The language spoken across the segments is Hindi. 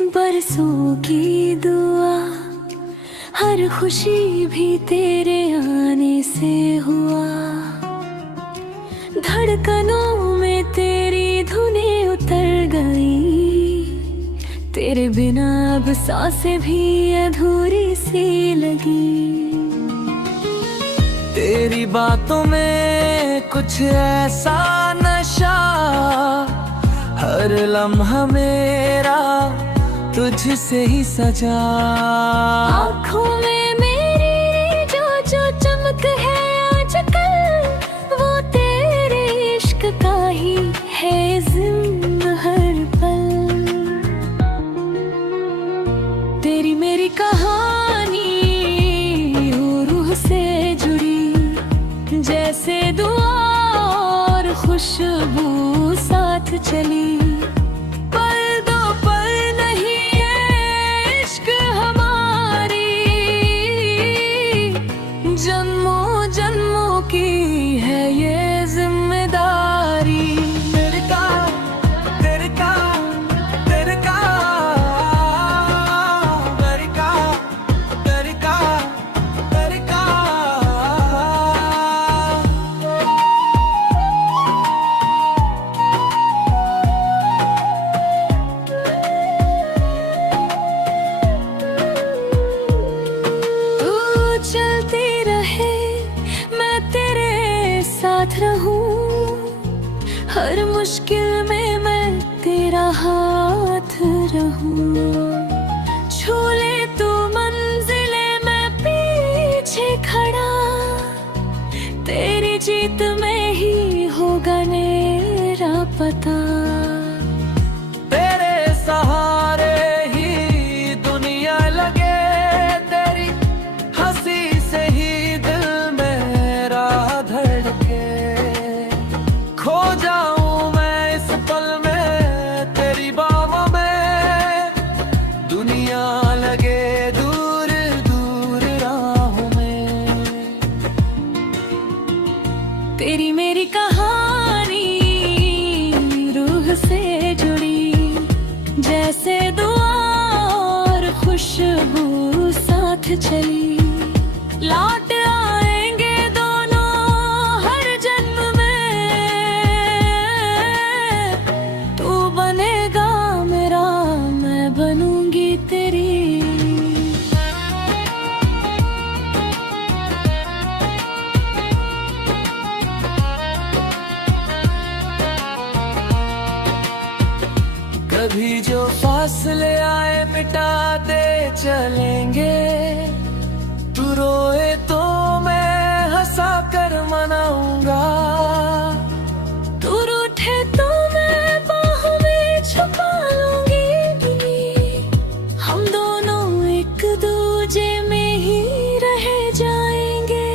बरसों की दुआ, हर खुशी भी तेरे आने से हुआ। धड़कनों में तेरी धुनें उतर गई, तेरे बिना अब सांसें भी अधूरी सी लगी। तेरी बातों में कुछ ऐसा नशा, हर लम्हा मेरा तुझसे ही सजा। आँखों में मेरी जो चमक है आजकल, वो तेरे इश्क का ही है जिम्म हर पल। तेरी मेरी कहानी रूह से जुड़ी, जैसे दुआ और खुशबू साथ चली। जन्मों जन्मों की है ये जिम्मेदारी। तेरे का तेरे का तेरे का तेरे का तेरे का तेरे का। तू चलती साथ रहूं, हर मुश्किल में मैं तेरा हाथ रहूं। छू ले तू मंजिले मैं पीछे खड़ा, तेरी जीत में ही होगा मेरा पता। तेरे सहारे ही दुनिया लगे, तेरी हंसी से ही दिल मेरा धड़के। खो जाऊं मैं इस पल में तेरी बाहों में, दुनिया लगे दूर दूर राहों में। तेरी मेरी कहानी रूह से जुड़ी, जैसे दुआ और खुशबू साथ चली। लौट आएंगे दोनों हर जन्म में, तू बनेगा मेरा, मैं बनूंगी तेरी। कभी जो फासले आए मिटा दे चलेंगे, तू रोए तो मैं हंसा कर मनाऊंगा। तू रूठे तो मैं बाहों में छुपा लूंगी, हम दोनों एक दूजे में ही रह जाएंगे।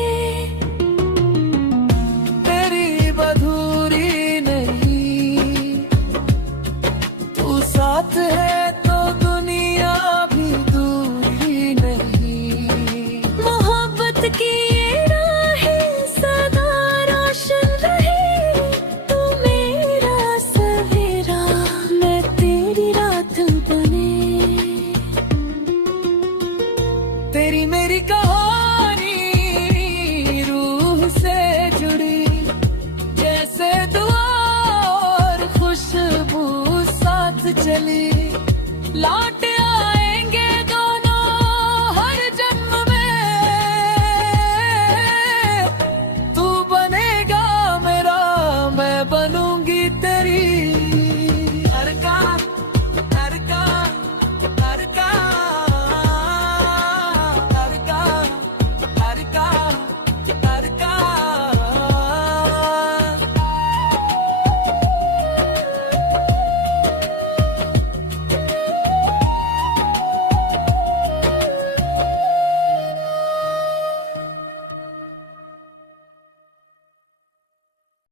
तेरी बधूरी नहीं, तू साथ है तो दुनिया भी दूरी नहीं। मोहब्बत की ये राहें सदा रोशन रहे, तू मेरा सवेरा, मैं तेरी रात बने। तेरी मेरी कहानी रूह से जुड़ी, जैसे दुआ और खुशबू साथ चली। लौट